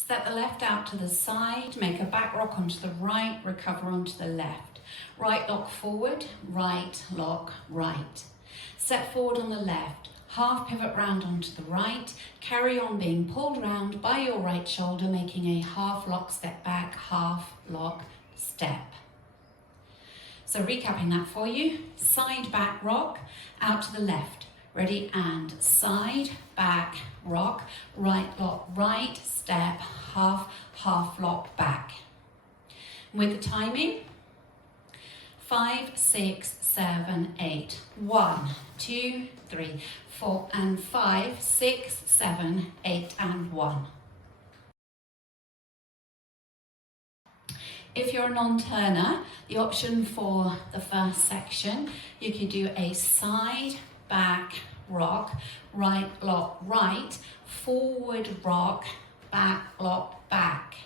Step the left out to the side, make a back rock onto the right, recover onto the left. Right lock forward, right lock right. Step forward on the left, half pivot round onto the right, carry on being pulled round by your right shoulder, making a half lock step back, half lock step. So recapping that for you, side back rock, out to the left. Ready, and side, back, rock, right lock, right, step, half, half lock back. With the timing, 5, 6, 7, 8. 1, 2, 3, 4, and 5, 6, 7, 8, and 1. If you're a non-turner, the option for the first section, you could do a side, back, rock, right lock, right, forward rock, back lock, back.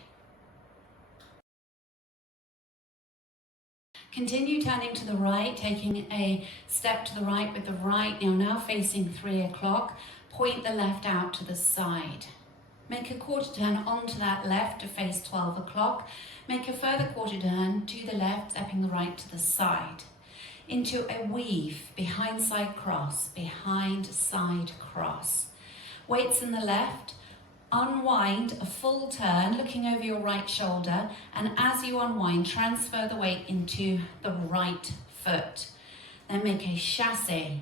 Continue turning to the right, taking a step to the right with the right, you're now facing 3 o'clock, point the left out to the side. Make a quarter turn onto that left to face 12 o'clock, make a further quarter turn to the left, stepping the right to the side. Into a weave, behind side cross, behind side cross. Weights in the left, unwind a full turn, looking over your right shoulder, and as you unwind, transfer the weight into the right foot. Then make a chassé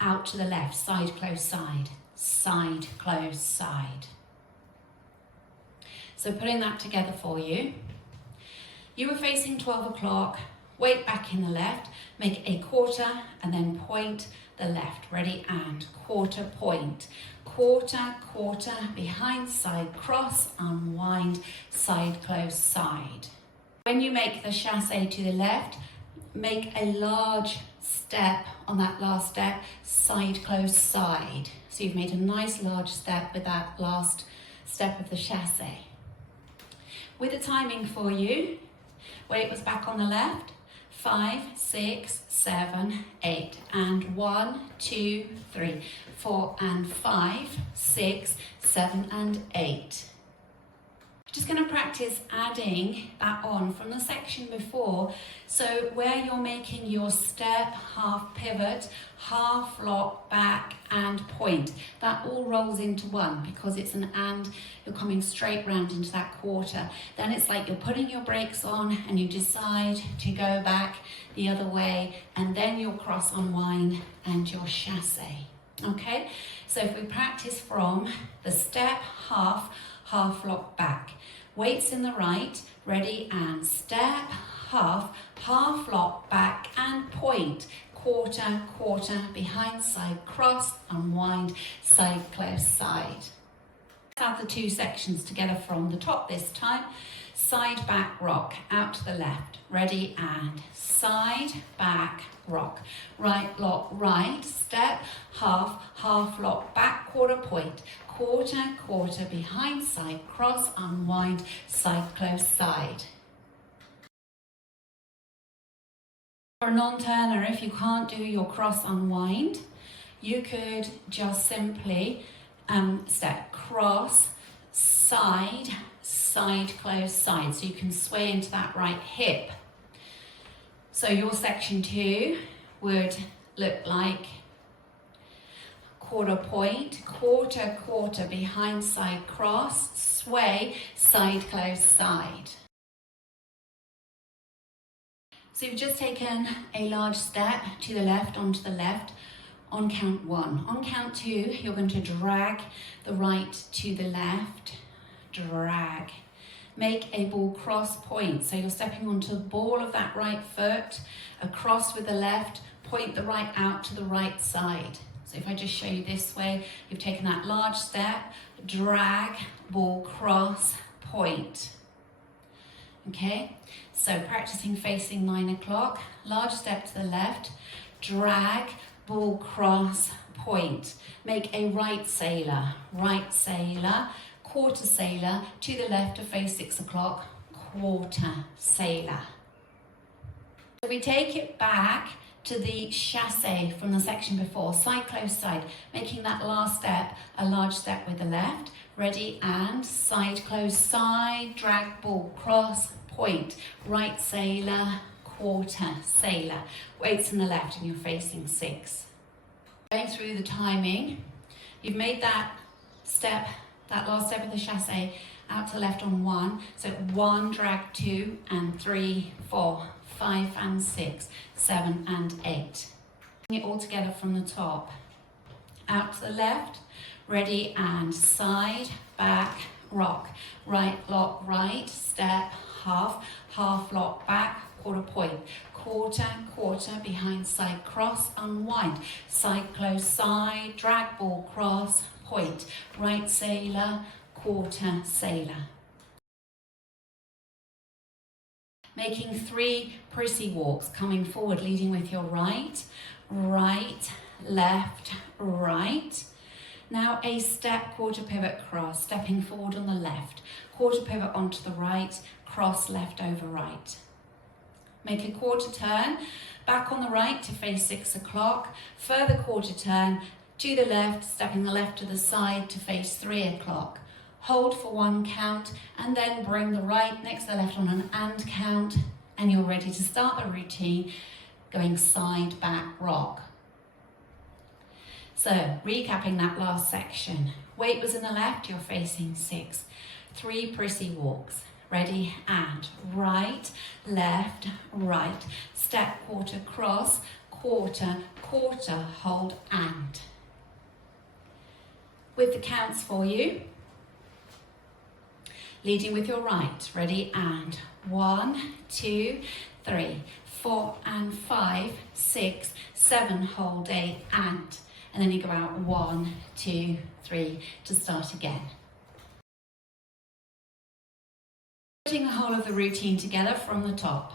out to the left, side, close, side, side, close, side. So putting that together for you, you were facing 12 o'clock, weight back in the left, make a quarter and then point the left. Ready, and quarter, point. Quarter, quarter, behind side cross, unwind, side, close, side. When you make the chassé to the left, make a large step on that last step, side, close, side. So you've made a nice large step with that last step of the chassé. With the timing for you, weight was back on the left, 5, 6, 7, 8, and 1, 2, 3, 4, and 5, 6, 7, and 8. Just going to practice adding that on from the section before. So where you're making your step, half pivot, half lock, back, and point. That all rolls into one because it's an and, you're coming straight round into that quarter. Then it's like you're putting your brakes on and you decide to go back the other way, and then your cross unwind and your chassé. Okay, so if we practice from the step, half, half lock back. Weights in the right, ready, and step, half, half lock back, and point. Quarter, quarter, behind side cross, unwind, side, close, side. Let's add the two sections together from the top this time. Side, back, rock, out to the left. Ready, and side, back, rock. Right lock, right, step, half, half lock, back, quarter, point. Quarter, quarter, behind side cross, unwind, side, close, side. For a non-turner, if you can't do your cross unwind, you could just simply step cross, side, side, close, side. So you can sway into that right hip. So your section 2 would look like quarter point, quarter, quarter, behind side cross, sway, side, close, side. So you've just taken a large step to the left, onto the left, on count 1. On count 2, you're going to drag the right to the left, drag. Make a ball cross point, so you're stepping onto the ball of that right foot, across with the left, point the right out to the right side. So if I just show you this way, you've taken that large step, drag, ball cross, point. Okay, so practicing facing 9 o'clock, large step to the left, drag, ball cross, point. Make a right sailor, quarter sailor, to the left to face 6 o'clock, quarter sailor. So we take it back to the chassé from the section before, side, close, side, making that last step a large step with the left, Ready and side close side, drag ball cross, point, right sailor, quarter sailor. Weights in the left and you're facing 6. Going through the timing, you've made that step, that last step of the chassé out to left on 1. So 1, drag 2 and 3, 4, 5 and 6, 7 and 8. Bring it all together from the top. Out to the left, ready and side, back, rock. Right, lock, right, step, half, half lock back, quarter point. Quarter, quarter, behind side cross, unwind. Side close side, drag ball cross, point. Right sailor, quarter sailor. Making 3 prissy walks, coming forward, leading with your right, right, left, right. Now a step, quarter pivot cross, stepping forward on the left, quarter pivot onto the right, cross left over right. Make a quarter turn, back on the right to face 6 o'clock, further quarter turn to the left, stepping the left to the side to face 3 o'clock. Hold for 1 count and then bring the right next to the left on an and count, and you're ready to start the routine going side, back, rock. So recapping that last section, weight was in the left, you're facing 6. 3 prissy walks. Ready and right, left, right. Step, quarter cross, quarter, quarter, hold and. With the counts for you. Leading with your right, ready and 1, 2, 3, 4 and 5, 6, 7, hold 8 and then you go out 1, 2, 3 to start again. Putting the whole of the routine together from the top.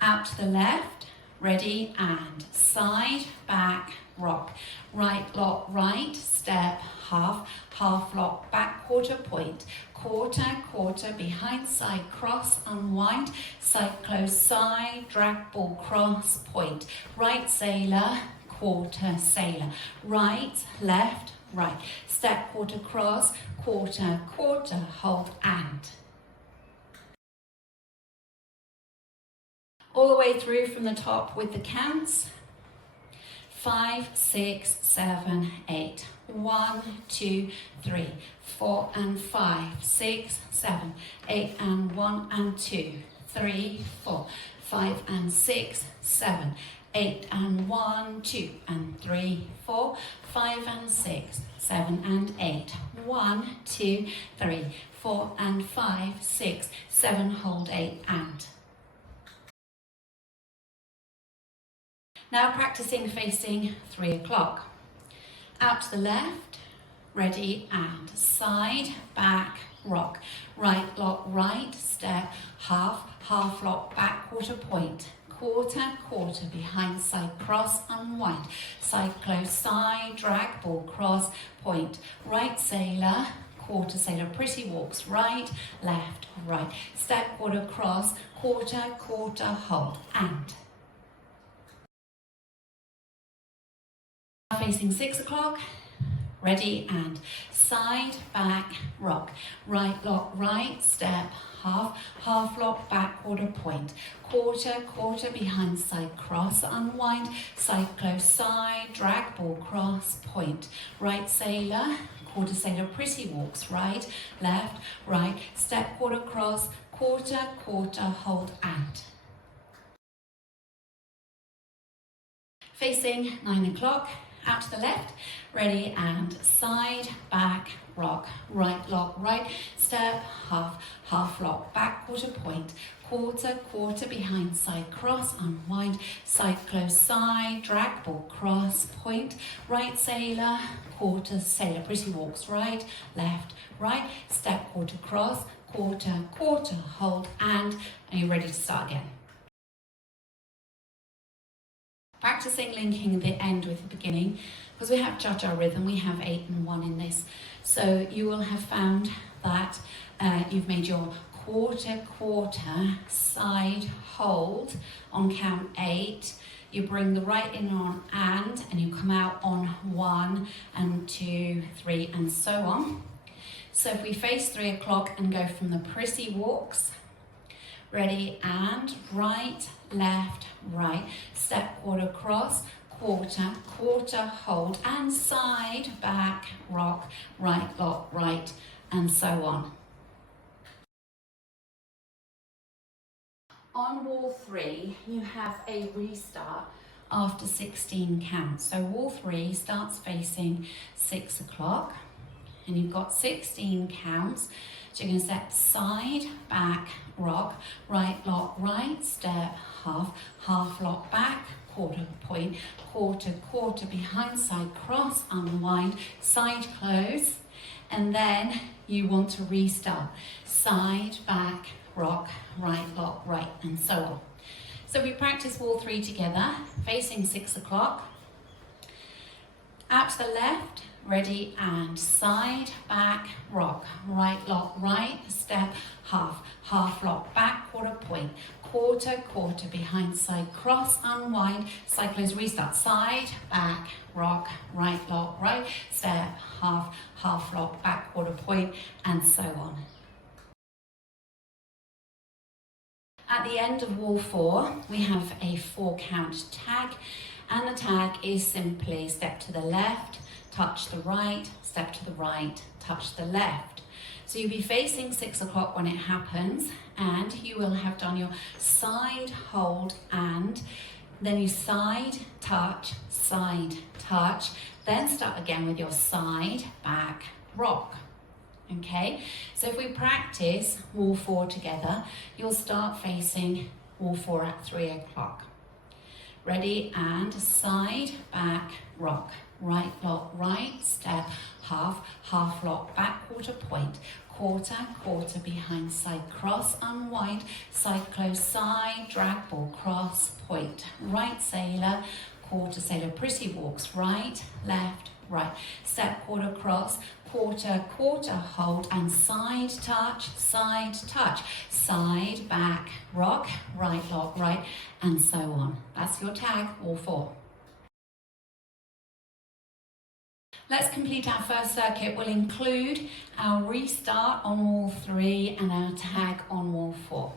Out to the left, ready and side, back, rock. Right lock, right, step, half, half lock, back, quarter point. Quarter, quarter, behind side cross, unwind, side close side, drag ball cross, point. Right sailor, quarter sailor. Right, left, right. Step, quarter cross, quarter, quarter, hold and. All the way through from the top with the counts. 5, 6, 7, 8. 1, 2, 3, 4 and 5, 6, 7, 8 and 1 and 2, 3, 4, 5 and 6, 7, 8 and 1, 2 and 3, 4, 5 and 6, 7 and 8. 1, 2, 3, 4 and 5, 6, 7, hold 8 and. Now practicing facing 3 o'clock. Out to the left, ready and side, back, rock. Right lock, right, step, half, half lock, back, quarter point. Quarter, quarter, behind side cross, unwind. Side close side, drag ball cross, point. Right sailor, quarter sailor, pretty walks, right, left, right. Step, quarter cross, quarter, quarter, hold and. Facing 6 o'clock, ready and side, back, rock. Right lock, right, step, half, half lock, back, quarter point. Quarter, quarter, behind side cross, unwind, side close side, drag ball cross, point. Right sailor, quarter sailor, pretty walks, right, left, right. Step, quarter cross, quarter, quarter, hold and. Facing 9 o'clock. Out to the left, ready and side, back, rock. Right lock, right, step, half, half lock, back, quarter point. Quarter, quarter, behind side cross, unwind, side close side, drag ball cross, point. Right sailor, quarter sailor, pretty walks, right, left, right. Step, quarter cross, quarter, quarter, hold and you're ready to start again. Practicing linking the end with the beginning, because we have judge our rhythm, we have 8 and 1 in this. So you will have found that you've made your quarter, quarter, side, hold on count 8. You bring the right in on and you come out on 1 and 2, 3 and so on. So if we face 3 o'clock and go from the prissy walks, ready, and right, left, right, step, quarter, cross, quarter, quarter, hold, and side, back, rock, right, lock, right, and so on. On wall 3, you have a restart after 16 counts. So wall 3 starts facing 6 o'clock, and you've got 16 counts. So you're going to step side, back, rock, right, lock, right, step, half, half, lock, back, quarter, point, quarter, quarter, behind, side, cross, unwind, side, close, and then you want to restart. Side, back, rock, right, lock, right, and so on. So we practice wall 3 together, facing 6 o'clock. Out to the left, ready, and side, back, rock, right, lock, right, step, half, half, lock, back, quarter, point, quarter, quarter, behind, side, cross, unwind, side, close, restart, side, back, rock, right, lock, right, step, half, half, lock, back, quarter, point, and so on. At the end of wall 4, we have a 4 count tag, and the tag is simply step to the left, touch the right, step to the right, touch the left. So you'll be facing 6 o'clock when it happens, and you will have done your side, hold, and then you side, touch, then start again with your side, back, rock. Okay, so if we practice wall 4 together, you'll start facing wall 4 at 3 o'clock. Ready, and side, back, rock, right, lock, right, step, half, half, lock, back, quarter, point, quarter, quarter, behind, side, cross, unwind, side, close, side, drag, ball, cross, point, right, sailor, quarter, sailor, prissy walks, right, left, right, step, quarter, cross, quarter, quarter, hold, and side, touch, side, back, rock, right, lock, right, and so on. That's your tag, all 4. Let's complete our first circuit. We'll include our restart on wall 3 and our tag on wall 4.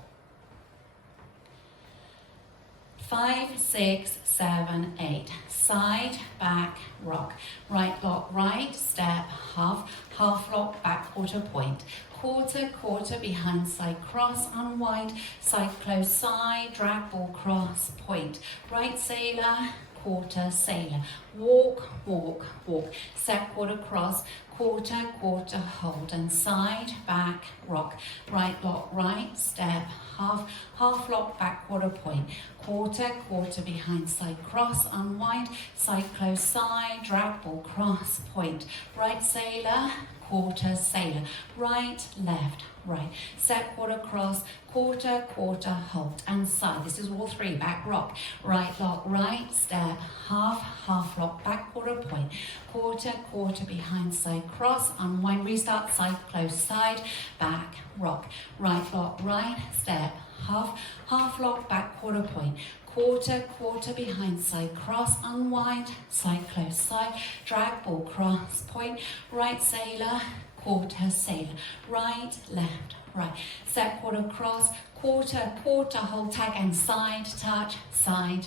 5, 6, 7, 8. Side, back, rock. Right, lock, right, step, half, half, lock, back, quarter, point. Quarter, quarter, behind, side, cross, unwind, side, close, side, drag, ball, cross, point. Right, sailor, quarter, sailor. Walk, walk, walk. Step, quarter, cross, quarter, quarter, hold, and side, back, rock. Right, lock, right, step, half, half, lock, back, quarter, point. Quarter, quarter, behind, side, cross, unwind, side, close, side, drag, ball, cross, point. Right, sailor, quarter, sailor. Right, left, right. Step, quarter, cross, quarter, quarter, hold, and side. This is wall 3, back, rock. Right, lock, right, step, half, half, lock, back, quarter, point. Quarter, quarter, behind, side, cross, unwind, restart, side, close, side, back, rock. Right, lock, right, step, half, half, lock, back, quarter, point. Quarter, quarter, behind, side, cross, unwind, side, close, side, drag, ball, cross, point. Right, sailor, quarter, sailor. Right, left, right. Step, quarter, cross, quarter, quarter, hold, tag, and side, touch, side,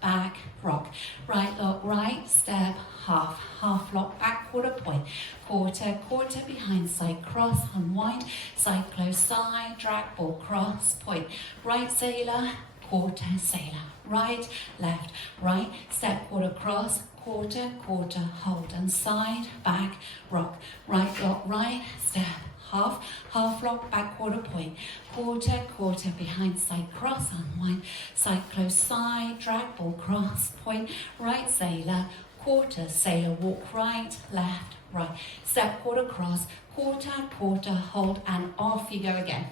back, rock. Right, lock, right, step, half, half, lock, back, quarter, point. Quarter, quarter, behind, side, cross, unwind, side, close, side, drag, ball, cross, point. Right, sailor, quarter, sailor. Right, left, right, step, quarter, cross, quarter, quarter, hold, and side, back, rock. Right, lock, right, step, half, half, lock, back, quarter, point. Quarter, quarter, behind, side, cross, unwind, side, close, side, drag, ball, cross, point. Right, sailor, quarter, sailor, walk, right, left, right. Step, quarter, cross, quarter, quarter, hold, and off you go again.